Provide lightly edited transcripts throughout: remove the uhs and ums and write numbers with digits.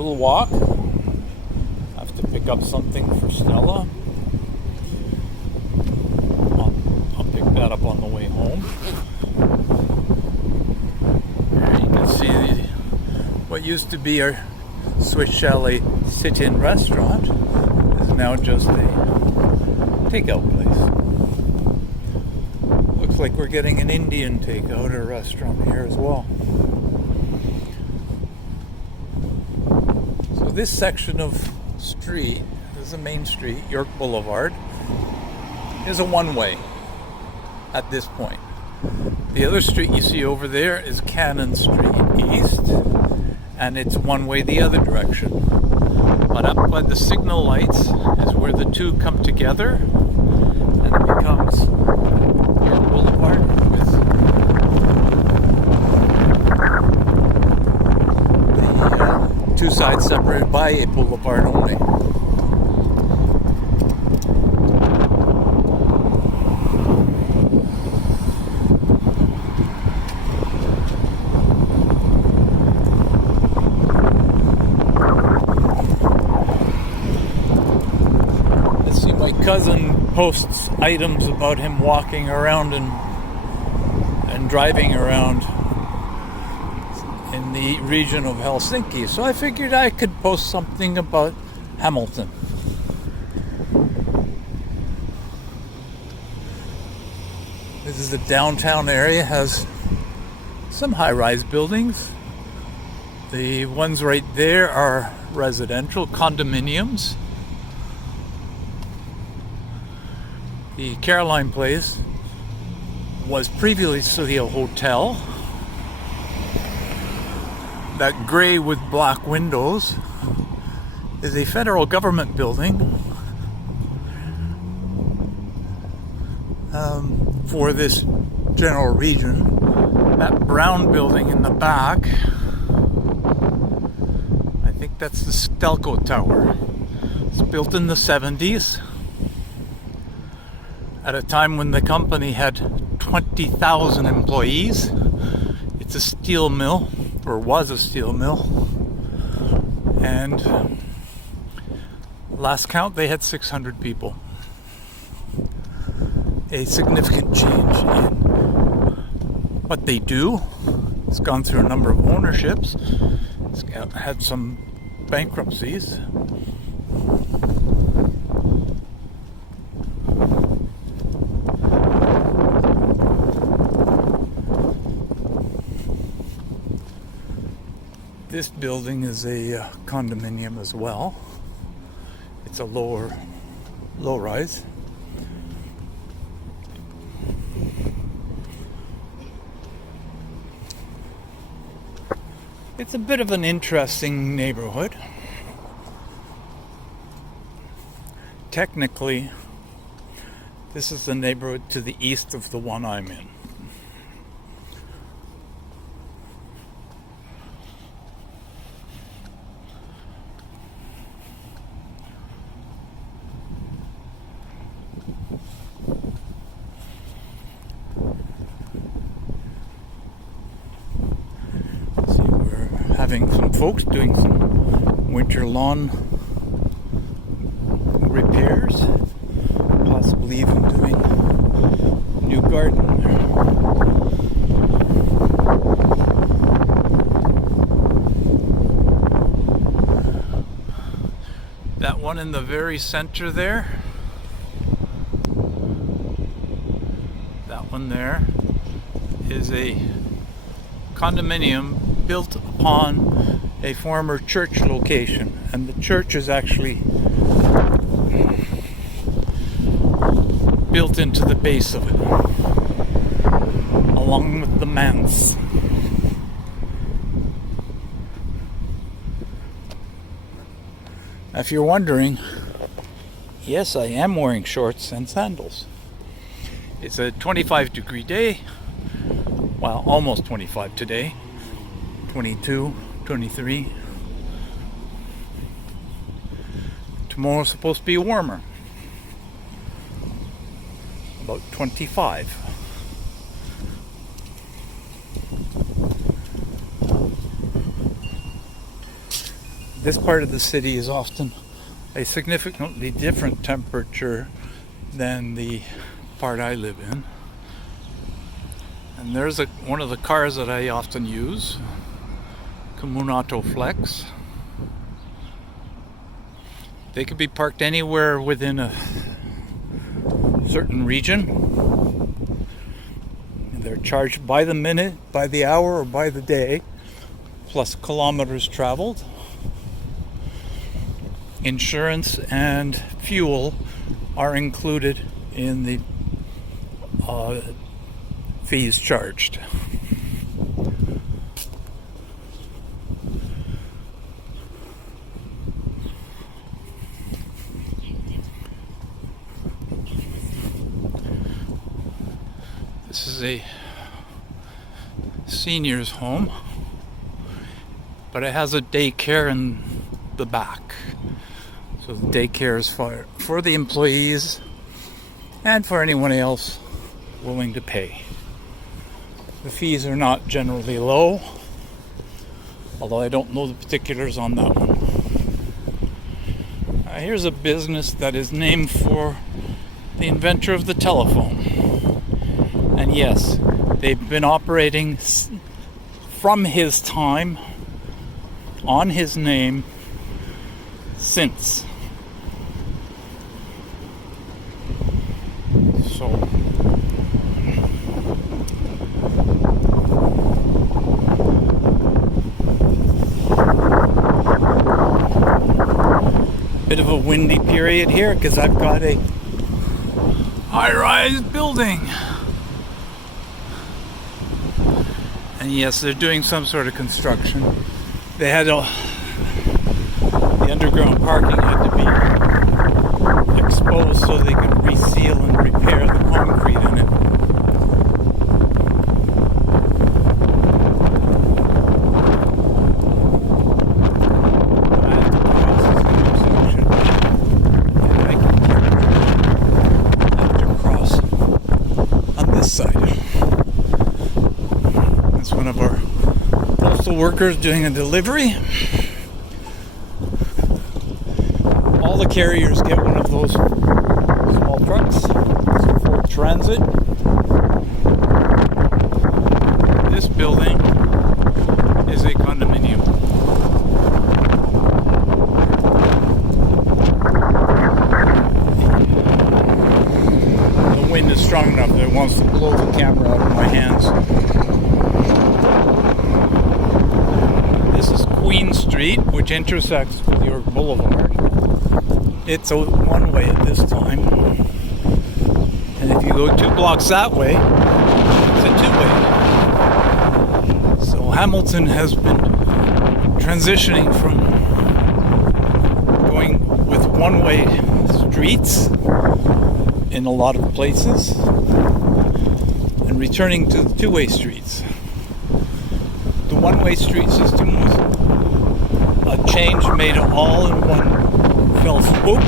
little walk. Have to pick up something for Stella. I'll pick that up on the way home. There you can see what used to be our Swiss Chalet sit-in restaurant is now just a takeout place. Looks like we're getting an Indian takeout or restaurant here as well. So this section of street, this is the main street, York Boulevard, is a one-way at this point. The other street you see over there is Cannon Street East, and it's one way the other direction. But up by the signal lights is where the two come together, and it becomes York Boulevard with the two sides separated by a boulevard only. Cousin posts items about him walking around and driving around in the region of Helsinki. So I figured I could post something about Hamilton. This is the downtown area, has some high-rise buildings. The ones right there are residential condominiums. The Caroline Place was previously a hotel. That gray with black windows is a federal government building for this general region. That brown building in the back, I think that's the Stelco Tower. It's built in the 70s. At a time when the company had 20,000 employees. It's a steel mill, or was a steel mill. And last count, they had 600 people. A significant change in what they do. It's gone through a number of ownerships. It's had some bankruptcies. This building is a condominium as well. It's a low-rise. It's a bit of an interesting neighborhood. Technically, this is the neighborhood to the east of the one I'm in. Having some folks doing some winter lawn repairs, possibly even doing new garden. That one in the very center there, that one there is a condominium built upon a former church location, and the church is actually built into the base of it, along with the manse. If you're wondering, yes, I am wearing shorts and sandals. It's a 25-degree day. Well, almost 25 today. 22, 23. Tomorrow's supposed to be warmer. About 25. this part of the city is often a significantly different temperature than the part I live in. And there's one of the cars that I often use, Auto Flex. They can be parked anywhere within a certain region. And they're charged by the minute, by the hour, or by the day, plus kilometers traveled. Insurance and fuel are included in the fees charged. This is a senior's home, but it has a daycare in the back. So the daycare is for the employees and for anyone else willing to pay. The fees are not generally low, although I don't know the particulars on that one. Here's a business that is named for the inventor of the telephone. And yes, they've been operating from his time on his name since. So bit of a windy period here because I've got a high-rise building. And yes, they're doing some sort of construction. They had the underground parking had to be exposed so they could reseal and repair the concrete in it. I have to cross on this side. That's one of our postal workers doing a delivery. All the carriers get one of those small trucks. It's a Ford Transit. This building is a condominium. The wind is strong enough that it wants to blow the camera out of my hands. This is Queen Street, which intersects with York Boulevard. It's a one-way at this time. And if you go 2 blocks that way, it's a 2-way. So Hamilton has been transitioning from going with one-way streets in a lot of places and returning to 2-way streets. The one-way street system was a change made all in one fell swoop,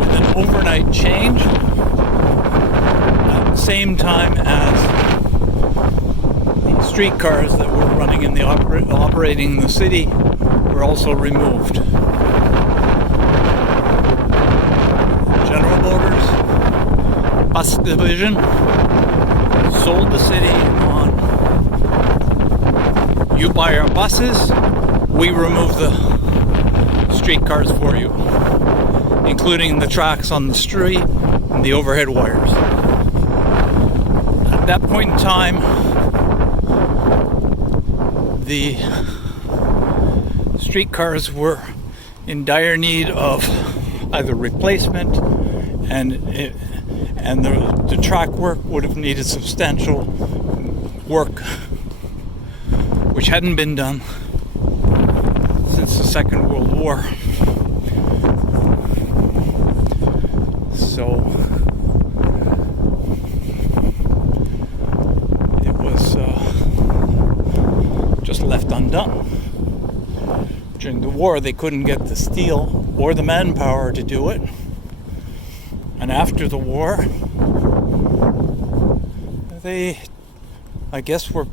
with an overnight change at the same time as the streetcars that were running in the operating in the city were also removed. General Motors Bus Division sold the city on, you buy our buses, we remove the streetcars for you, including the tracks on the street and the overhead wires. At that point in time, the streetcars were in dire need of either replacement, and the track work would have needed substantial work, which hadn't been done since the Second World War. So it was just left undone. During the war, they couldn't get the steel or the manpower to do it. And after the war, they, I guess, were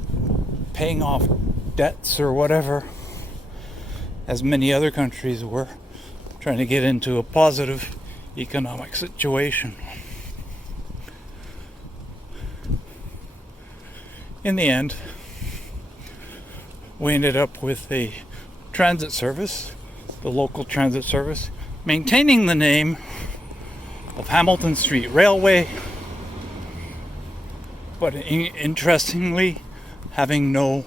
paying off debts or whatever, as many other countries were, trying to get into a positive economic situation. In the end, we ended up with a transit service, the local transit service, maintaining the name of Hamilton Street Railway, but interestingly, having no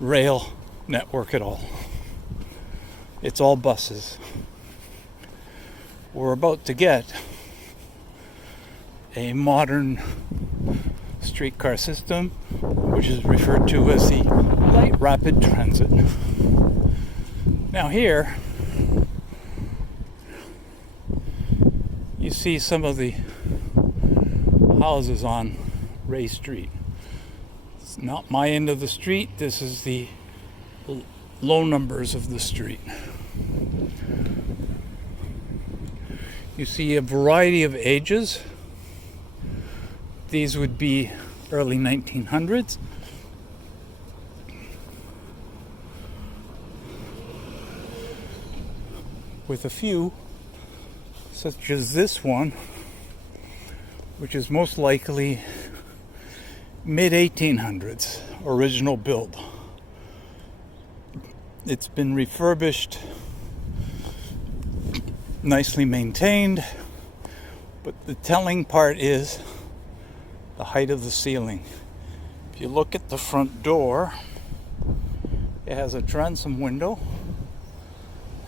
rail network at all. It's all buses. We're about to get a modern streetcar system, which is referred to as the light rapid transit. Now here, you see some of the houses on Ray Street. It's not my end of the street. This is the low numbers of the street. You see a variety of ages. These would be early 1900s. With a few, such as this one, which is most likely mid-1800s, original build. It's been refurbished, nicely maintained, but the telling part is the height of the ceiling. If you look at the front door, it has a transom window,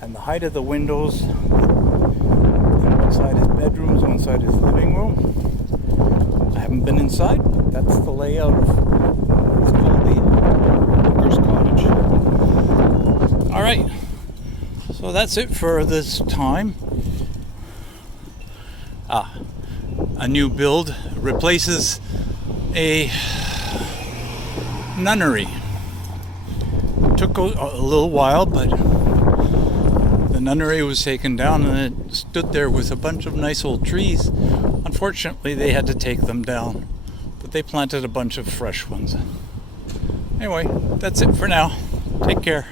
and the height of the windows, one side is bedrooms, one side is living room. I haven't been inside. That's the layout of what's called the Workers' Cottage. All right, so that's it for this time. A new build replaces a nunnery. It took a little while, but the nunnery was taken down and it stood there with a bunch of nice old trees. Unfortunately, they had to take them down, but they planted a bunch of fresh ones. Anyway, that's it for now. Take care.